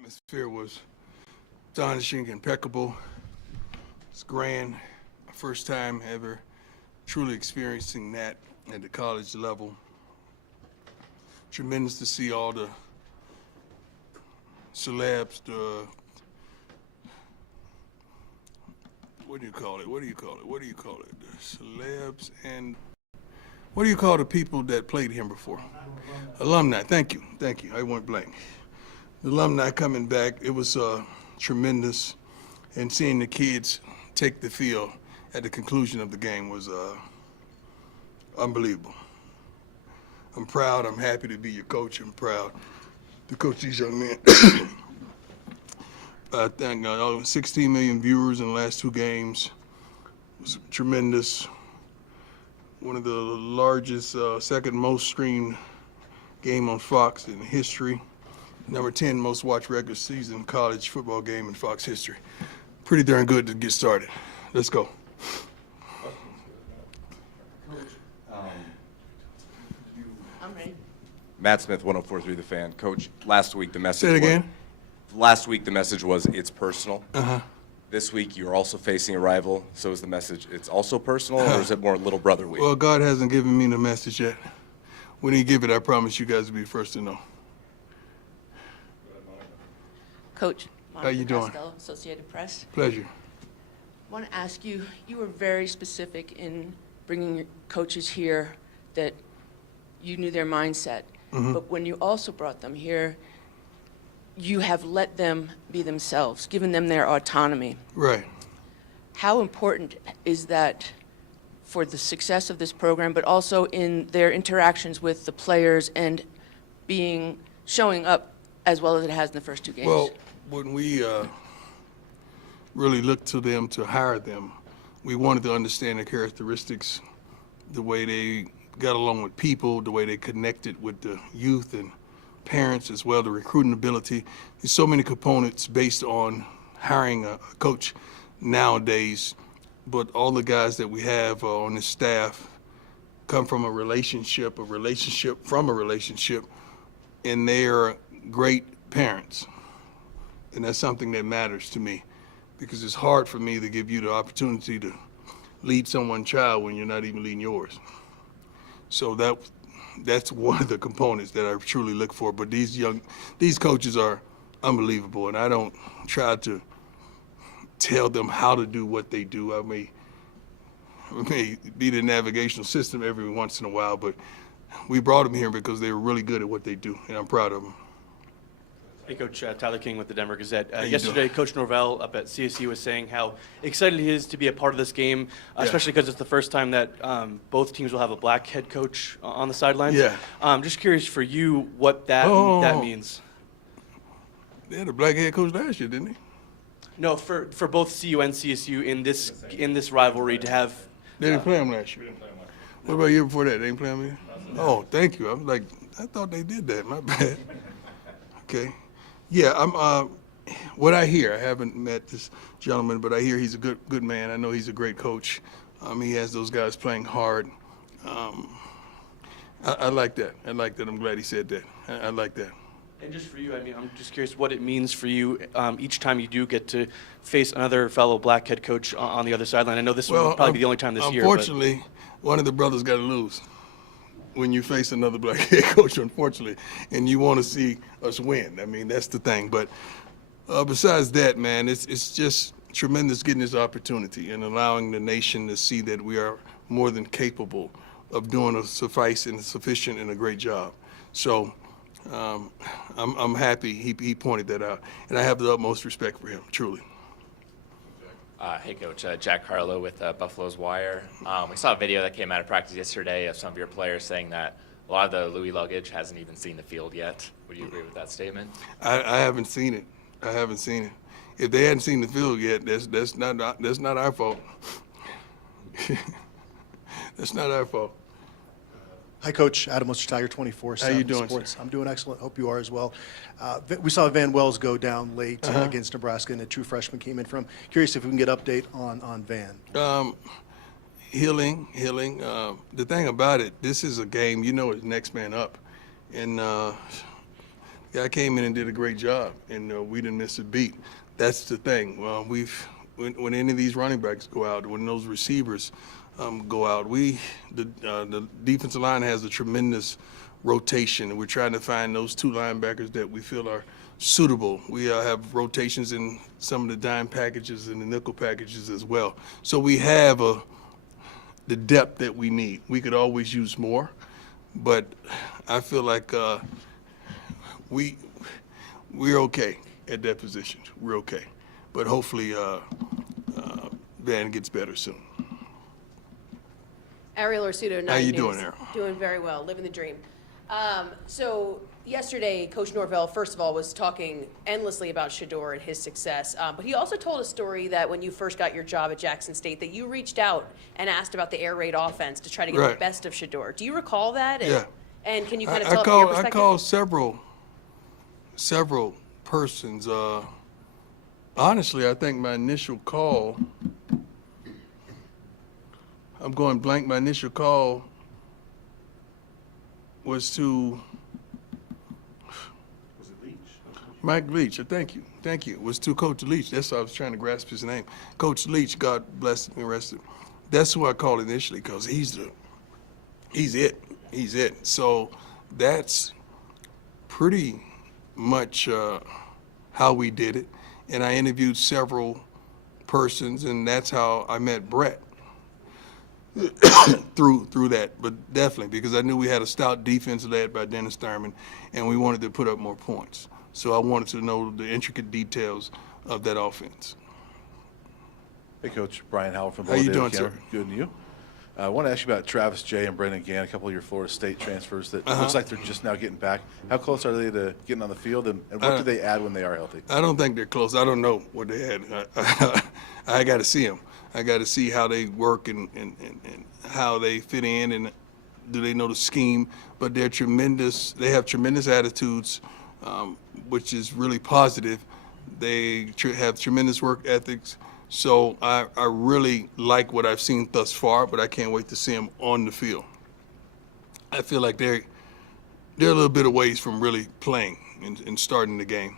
Atmosphere was astonishing, impeccable. It's grand. First time ever truly experiencing that at the college level. Tremendous to see all the celebs, what do you call it? The celebs and what do you call the people that played here before? Alumni. Thank you. I went blank. The alumni coming back, it was tremendous, and seeing the kids take the field at the conclusion of the game was unbelievable. I'm proud. I'm happy to be your coach. I'm proud to coach these young men. I think 16 million viewers in the last two games. It was tremendous. One of the largest, second most streamed game on Fox in history. Number 10 most watched regular season college football game in Fox history. Pretty darn good to get started. Let's go. I'm ready. Matt Smith, 104.3 The Fan. Coach, last week the message Say it again. Last week the message was it's personal. Uh-huh. This week you're also facing a rival, so is the message it's also personal, or is it more little brother week? Well, God hasn't given me the message yet. When he give it, I promise you guys will be first to know. Coach, How you doing? Costello, Associated Press. Pleasure. I want to ask you, you were very specific in bringing your coaches here that you knew their mindset. Mm-hmm. But when you also brought them here, you have let them be themselves, given them their autonomy. Right. How important is that for the success of this program, but also in their interactions with the players and showing up as well as it has in the first two games? Well, when we really looked to them to hire them, we wanted to understand their characteristics, the way they got along with people, the way they connected with the youth and parents as well, the recruiting ability. There's so many components based on hiring a coach nowadays, but all the guys that we have on this staff come from a relationship from a relationship, and they're great parents. And that's something that matters to me, because it's hard for me to give you the opportunity to lead someone's child when you're not even leading yours. So that's one of the components that I truly look for. But these coaches are unbelievable, and I don't try to tell them how to do what they do. I may be the navigational system every once in a while, but we brought them here because they were really good at what they do, and I'm proud of them. Hey, Coach, Tyler King with the Denver Gazette. you Yesterday, doing? Coach Norvell up at CSU was saying how excited he is to be a part of this game, Yeah. especially because it's the first time that both teams will have a black head coach on the sidelines. Yeah. Just curious for you what that means. They had a black head coach last year, didn't they? No, for both CU and CSU in this rivalry to have. They didn't play them last year. What about the year before that? They didn't play them either? Oh, thank you. I'm like, I thought they did that. My bad. Okay. Yeah, I'm. What I hear, I haven't met this gentleman, but I hear he's a good man. I know he's a great coach. He has those guys playing hard. I like that. I like that. I'm glad he said that. I like that. And just for you, I mean, I'm just curious what it means for you each time you do get to face another fellow black head coach on the other sideline. I know this will probably be the only time this year. Unfortunately, one of the brothers got to lose when you face another black head coach, unfortunately, and you want to see us win. I mean, that's the thing. But besides that, man, it's just tremendous getting this opportunity and allowing the nation to see that we are more than capable of doing a suffice and sufficient and a great job. So I'm happy he pointed that out, and I have the utmost respect for him, truly. Hey, Coach. Jack Harlow with Buffalo's Wire. We saw a video that came out of practice yesterday of some of your players saying that a lot of the Louis luggage hasn't even seen the field yet. Would you agree with that statement? I haven't seen it. If they hadn't seen the field yet, that's not our fault. That's not our fault. Hi, Coach. Adam Tiger 24/7 How you doing, Sports. sir? I'm doing excellent. Hope you are as well. We saw Van Wells go down late against Nebraska, and a true freshman came in from. Curious if we can get update on Van. Healing. The thing about it, this is a game, it's next man up. And I came in and did a great job, and we didn't miss a beat. That's the thing. When any of these running backs go out, when those receivers go out, the defensive line has a tremendous rotation, and we're trying to find those two linebackers that we feel are suitable. We have rotations in some of the dime packages and the nickel packages as well. So we have the depth that we need. We could always use more, but I feel like we're okay at that position. We're okay, but hopefully Van gets better soon. Ariel Orsuto, 9 How you News. doing, Ariel? Doing very well, living the dream. So yesterday, Coach Norvell, first of all, was talking endlessly about Shedeur and his success, but he also told a story that when you first got your job at Jackson State, that you reached out and asked about the air raid offense to try to get the Right. best of Shedeur. Do you recall that? Yeah. And can you kind of I tell us from your called perspective? several persons. Honestly, I think my initial call, I'm going blank, my initial call was to Mike Leach. Thank you. Was to Coach Leach. That's why I was trying to grasp his name. Coach Leach, God bless him and rest him. That's who I called initially because he's it. So that's pretty much how we did it. And I interviewed several persons, and that's how I met Brett through that. But definitely, because I knew we had a stout defense led by Dennis Thurman, and we wanted to put up more points. So I wanted to know the intricate details of that offense. Hey, Coach. Brian Howell from How you Boulder. doing, sir? Good, and you? I want to ask you about Travis Jay and Brendan Gann, a couple of your Florida State transfers that looks like they're just now getting back. How close are they to getting on the field, and what do they add when they are healthy? I don't think they're close. I don't know what they had. I got to see them. I got to see how they work and how they fit in, and do they know the scheme. But they're tremendous. They have tremendous attitudes, which is really positive. They have tremendous work ethics. So I really like what I've seen thus far, but I can't wait to see them on the field. I feel like they're a little bit of ways from really playing and starting the game.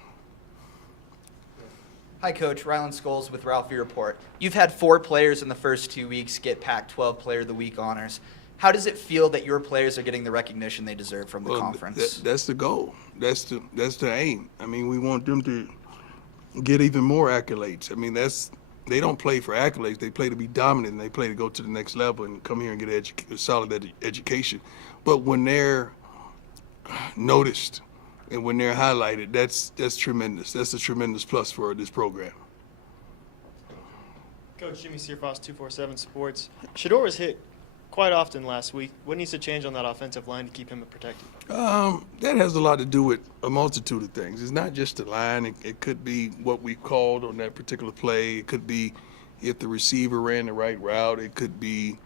Hi, Coach. Rylan Scholes with Ralphie Report. You've had 4 players in the first 2 weeks get Pac-12 Player of the Week honors. How does it feel that your players are getting the recognition they deserve from the conference? That's the goal. That's the aim. I mean, we want them to get even more accolades. I mean, they don't play for accolades. They play to be dominant, and they play to go to the next level and come here and get a solid education. But when they're noticed and when they're highlighted, that's tremendous. That's a tremendous plus for this program. Coach Jimmy Searfoss, 247 Sports. Shedeur was hit quite often last week. What needs to change on that offensive line to keep him protected? That has a lot to do with a multitude of things. It's not just the line. It could be what we called on that particular play. It could be if the receiver ran the right route. It could be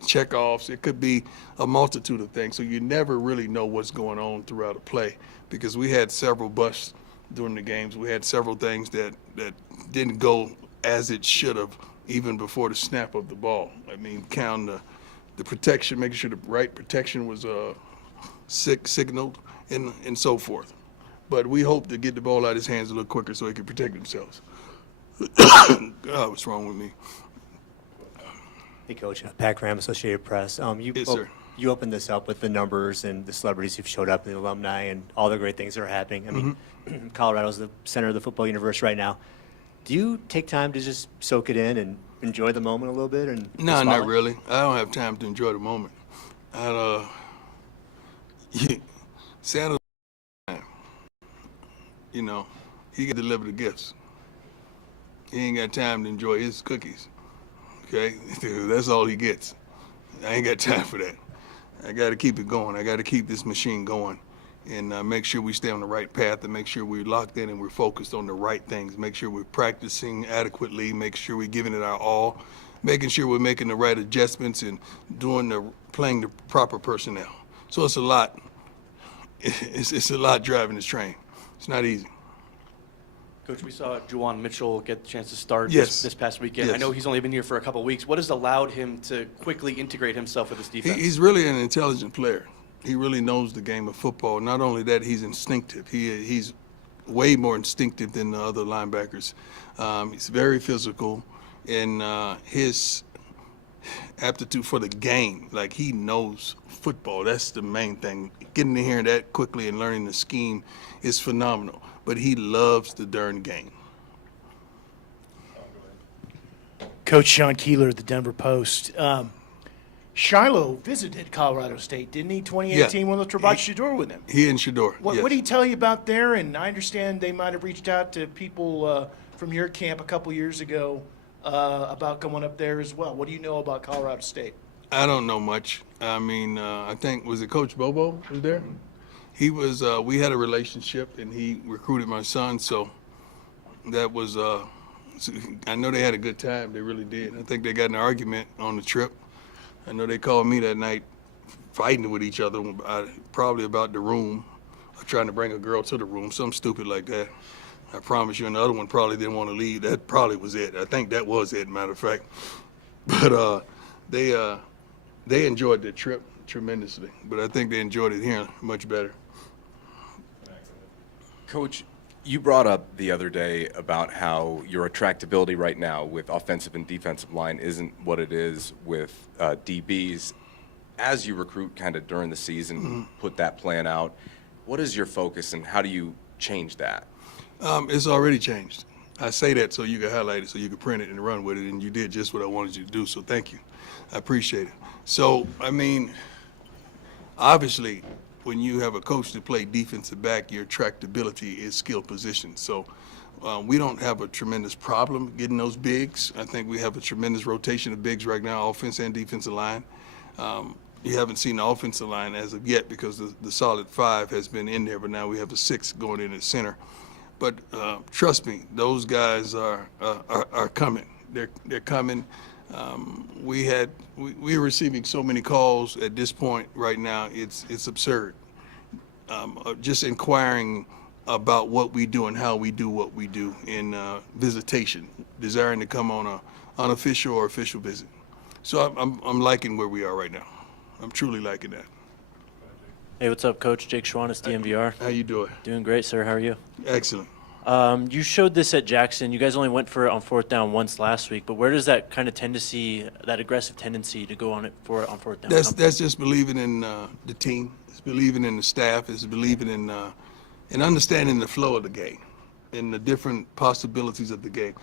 checkoffs. It could be a multitude of things. So you never really know what's going on throughout a play because we had several busts during the games. We had several things that didn't go as it should have even before the snap of the ball. I mean, count the protection, making sure the right protection was signaled, and so forth. But we hope to get the ball out of his hands a little quicker so he can protect themselves. God, what's wrong with me? Hey, Coach. Pat Graham, Associated Press. Yes, sir. You opened this up with the numbers and the celebrities who've showed up, the alumni, and all the great things that are happening. I mean, Colorado's the center of the football universe right now. Do you take time to just soak it in and enjoy the moment a little bit? And No, not really. I don't have time to enjoy the moment. Santa's, you know, he can deliver the gifts. He ain't got time to enjoy his cookies. Okay, that's all he gets. I ain't got time for that. I got to keep it going. I got to keep this machine going, and make sure we stay on the right path, and make sure we're locked in and we're focused on the right things. Make sure we're practicing adequately. Make sure we're giving it our all. Making sure we're making the right adjustments and playing the proper personnel. So it's a lot. It's a lot driving this train. It's not easy. Coach, we saw Juwan Mitchell get the chance to start Yes. this past weekend. Yes. I know he's only been here for a couple of weeks. What has allowed him to quickly integrate himself with this defense? He's really an intelligent player. He really knows the game of football. Not only that, he's instinctive. He's way more instinctive than the other linebackers. He's very physical, and his aptitude for the game, like he knows football. That's the main thing. Getting in here that quickly and learning the scheme is phenomenal. But he loves the darn game. Coach Sean Keeler, the Denver Post. Shiloh visited Colorado State, didn't he? 2018, when they brought Shador with him. He and Shador. What did he tell you about there? And I understand they might have reached out to people from your camp a couple years ago about coming up there as well. What do you know about Colorado State? I don't know much. I mean, I think, was it Coach Bobo was there? He was, we had a relationship, and he recruited my son, so that was, I know they had a good time. They really did. I think they got in an argument on the trip. I know they called me that night fighting with each other, probably about the room, or trying to bring a girl to the room, something stupid like that. I promise you, and the other one probably didn't want to leave. That probably was it. I think that was it, matter of fact. But they enjoyed the trip tremendously, but I think they enjoyed it here much better. Coach, you brought up the other day about how your attractability right now with offensive and defensive line isn't what it is with DBs. As you recruit kind of during the season, put that plan out, what is your focus and how do you change that? It's already changed. I say that so you can highlight it, so you can print it and run with it, and you did just what I wanted you to do, so thank you. I appreciate it. So, I mean, obviously, when you have a coach to play defensive back, your tractability is skill position. So we don't have a tremendous problem getting those bigs. I think we have a tremendous rotation of bigs right now, offense and defensive line. You haven't seen the offensive line as of yet because the solid 5 has been in there, but now we have the 6 going in at center. But trust me, those guys are coming. They're coming. We're receiving so many calls at this point right now. It's absurd. Just inquiring about what we do and how we do what we do in visitation, desiring to come on a unofficial or official visit. So I'm liking where we are right now. I'm truly liking that. Hey, what's up, Coach? Jake Schwannis, DMVR. How you doing? Doing great, sir. How are you? Excellent. You showed this at Jackson. You guys only went for it on 4th down once last week, but where does that kind of tendency, that aggressive tendency to go on it for it on 4th down? That's just believing in the team. It's believing in the staff. It's believing in understanding the flow of the game and the different possibilities of the game.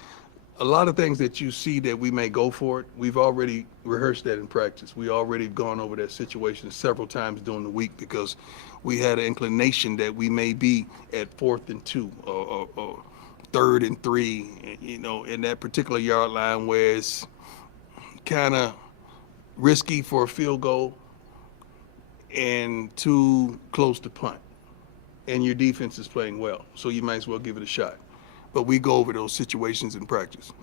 A lot of things that you see that we may go for it, we've already rehearsed that in practice. We already gone over that situation several times during the week because we had an inclination that we may be at 4th and 2 or 3rd and 3, you know, in that particular yard line where it's kind of risky for a field goal and too close to punt. And your defense is playing well, so you might as well give it a shot. But we go over those situations in practice.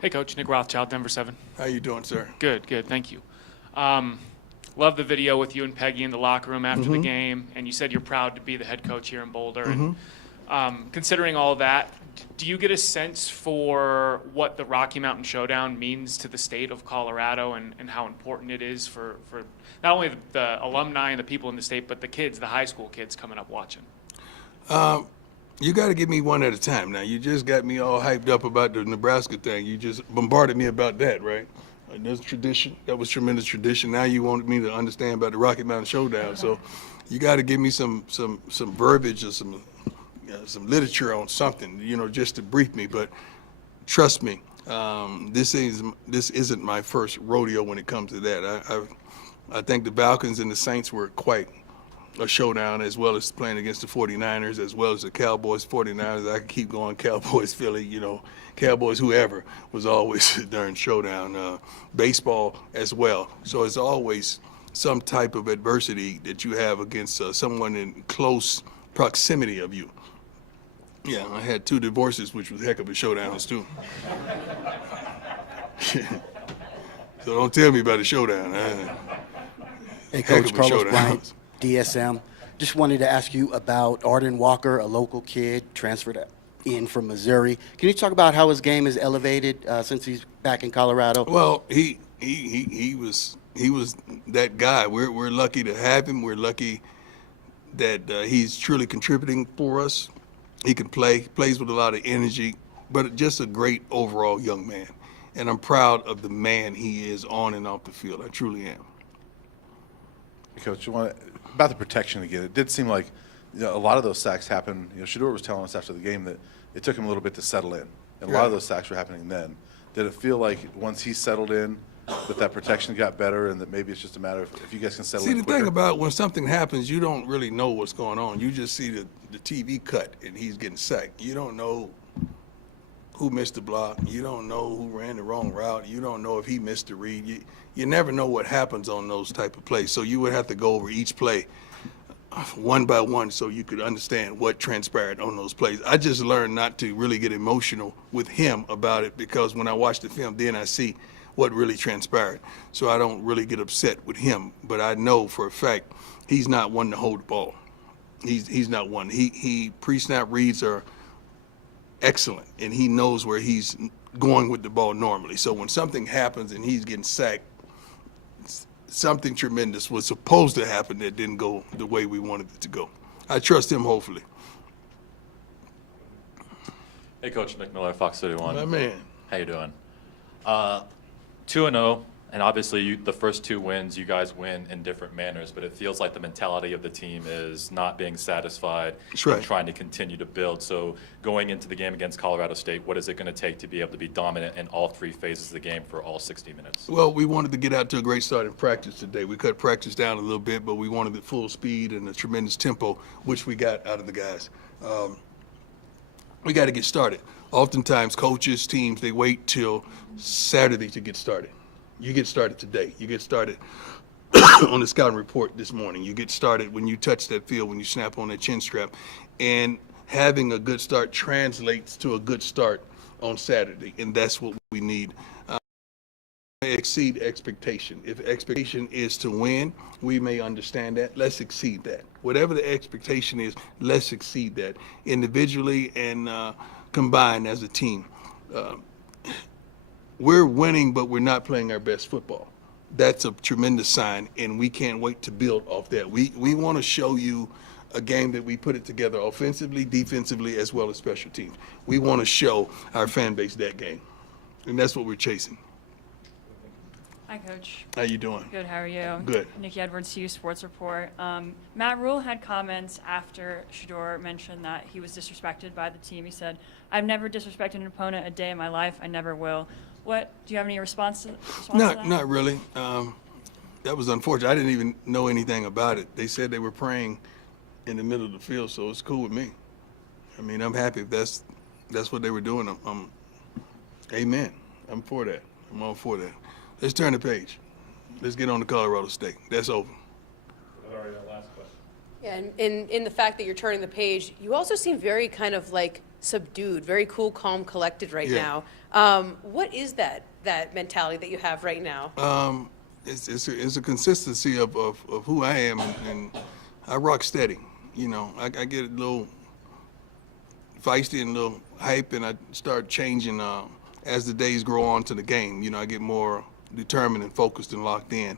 Hey, Coach. Nick Rothschild, Denver 7. How you doing, sir? Good. Thank you. Love the video with you and Peggy in the locker room after the game, and you said you're proud to be the head coach here in Boulder. And considering all that, do you get a sense for what the Rocky Mountain Showdown means to the state of Colorado and how important it is for not only the alumni and the people in the state, but the kids, the high school kids coming up watching? You got to give me one at a time. Now, you just got me all hyped up about the Nebraska thing. You just bombarded me about that, right? There's tradition. That was tremendous tradition. Now you wanted me to understand about the Rocky Mountain Showdown. So you got to give me some verbiage or some literature on something, you know, just to brief me. But trust me, this isn't my first rodeo when it comes to that. I think the Falcons and the Saints were quite a showdown, as well as playing against the 49ers, as well as the Cowboys, 49ers. I could keep going, Cowboys, Philly, you know, Cowboys, whoever, was always a darn showdown. Baseball as well. So it's always some type of adversity that you have against someone in close proximity of you. Yeah, I had 2 divorces, which was a heck of a showdowns, too. So don't tell me about a showdown. Hey, Coach, Carlos Bryant, DSM. Just wanted to ask you about Arden Walker, a local kid transferred in from Missouri. Can you talk about how his game is elevated since he's back in Colorado? Well, he He was that guy. We're lucky to have him. We're lucky that he's truly contributing for us. He can plays with a lot of energy, but just a great overall young man. And I'm proud of the man he is on and off the field. I truly am. Coach, about the protection again, it did seem like a lot of those sacks happened. Shedeur was telling us after the game that it took him a little bit to settle in. And a lot of those sacks were happening then. Did it feel like once he settled in, that protection got better, and that maybe it's just a matter of if you guys can settle in quicker? See, the thing about when something happens, you don't really know what's going on. You just see the TV cut, and he's getting sacked. You don't know who missed the block. You don't know who ran the wrong route. You don't know if he missed the read. You never know what happens on those type of plays. So you would have to go over each play one by one so you could understand what transpired on those plays. I just learned not to really get emotional with him about it, because when I watch the film, then I see what really transpired. So I don't really get upset with him, but I know for a fact he's not one to hold the ball. He's not one. He pre-snap reads are excellent, and he knows where he's going with the ball normally. So when something happens and he's getting sacked, something tremendous was supposed to happen that didn't go the way we wanted it to go. I trust him, hopefully. Hey, Coach Nick Miller, Fox 31. My man. How you doing? 2-0, and obviously the first two wins, you guys win in different manners, but it feels like the mentality of the team is not being satisfied and trying to continue to build. So going into the game against Colorado State, what is it going to take to be able to be dominant in all three phases of the game for all 60 minutes? Well, we wanted to get out to a great start in practice today. We cut practice down a little bit, but we wanted the full speed and the tremendous tempo, which we got out of the guys. We got to get started. Oftentimes, coaches, teams, they wait till Saturday to get started. You get started today. You get started on the scouting report this morning. You get started when you touch that field, when you snap on that chin strap. And having a good start translates to a good start on Saturday, and that's what we need. Exceed expectation. If expectation is to win, we may understand that. Let's exceed that. Whatever the expectation is, let's exceed that individually and combined as a team. We're winning, but we're not playing our best football. That's a tremendous sign, and we can't wait to build off that. We want to show you a game that we put it together offensively, defensively, as well as special teams. We want to show our fan base that game, and that's what we're chasing. Hi, Coach. How you doing? Good. How are you? Good. Nikki Edwards, CU Sports Report. Matt Rule had comments after Shedeur mentioned that he was disrespected by the team. He said, "I've never disrespected an opponent a day in my life. I never will." What do you have any response to that? Not really. That was unfortunate. I didn't even know anything about it. They said they were praying in the middle of the field, so it's cool with me. I mean, I'm happy if that's what they were doing. Amen. I'm for that. I'm all for that. Let's turn the page. Let's get on to Colorado State. That's over. Last question. Yeah, and in the fact that you're turning the page, you also seem very kind of like subdued, very cool, calm, collected right now. What is that mentality that you have right now? It's a consistency of who I am, and I rock steady. You know, I get a little feisty and a little hype, and I start changing as the days grow on to the game. You know, I get more determined and focused and locked in.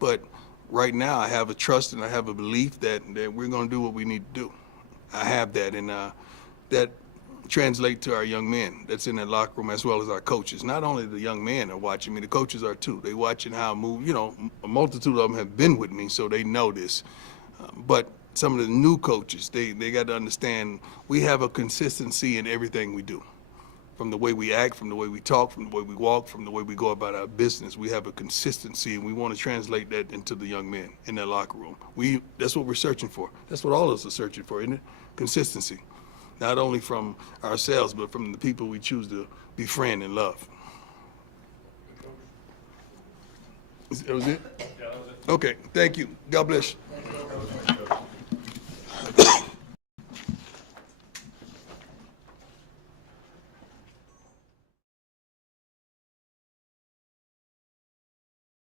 But right now, I have a trust and I have a belief that we're going to do what we need to do. I have that, and that translates to our young men that's in that locker room, as well as our coaches. Not only the young men are watching me, the coaches are too. They watching how I move. You know, a multitude of them have been with me, so they know this. But some of the new coaches, they got to understand we have a consistency in everything we do. From the way we act, from the way we talk, from the way we walk, from the way we go about our business, we have a consistency, and we want to translate that into the young men in their locker room. That's what we're searching for. That's what all of us are searching for, isn't it? Consistency. Not only from ourselves, but from the people we choose to befriend and love. That was it? Yeah, that was it. Okay, thank you. God bless you.